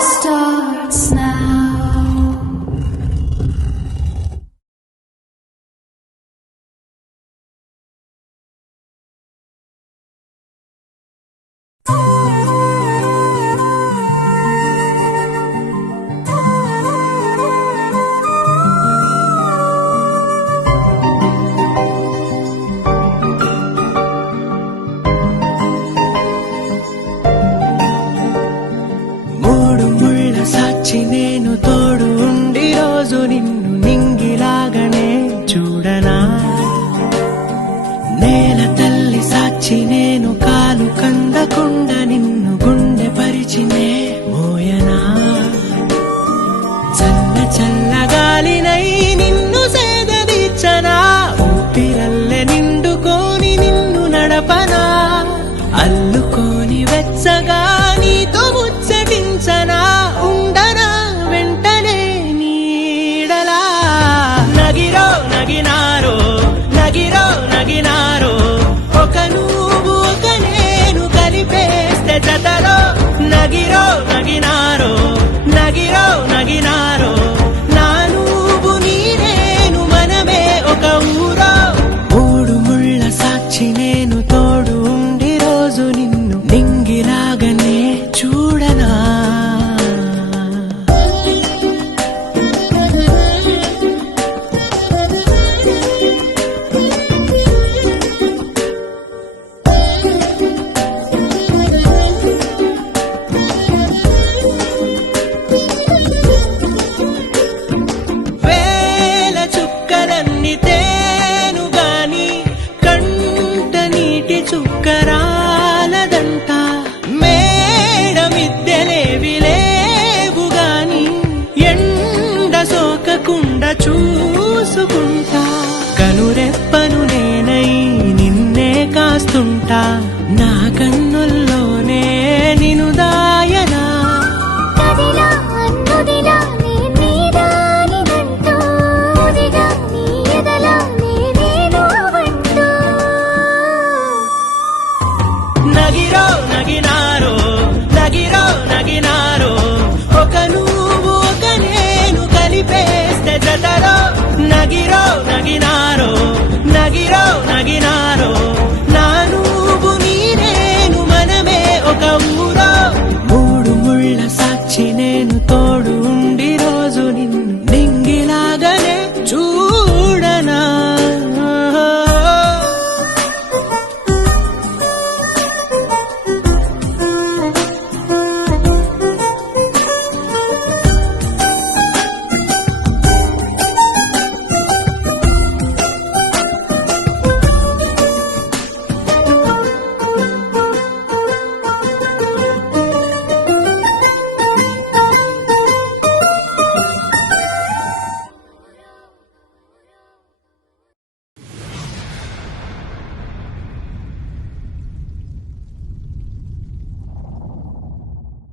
starts now. నేను తోడు ఉండి రోజు నిన్ను నింగిలాగనే చూడనా నేల తల్లి సాక్షి నేను కాలు కందకుండా నిన్ను గుండె పరిచినే మోయనా చల్ల చల్ల గాలినై నిన్ను సేదదీర్చనా ఊపిరల్లె నిండుకోని నిన్ను నడపనా అల్లుకోని వెచ్చగా నీతో ముచ్చటించనా నగినారో ఒక నువ్వు ఒక నేను కలిపేస్తే జతలో నగినారో నా నువ్వు నీ నేను మనమే ఒక ఊరో మూడు ముళ్ళ సాక్షి నేను తోడు ఉండి రోజు నిన్ను నింగిలాగనే చూడనా చుక్కరాలదంట మేడమిద్దెలేవి లేవు గాని ఎండ సోకకుండా చూసుకుంటా కనురెప్పను నేనై నిన్నే కాస్తుంటా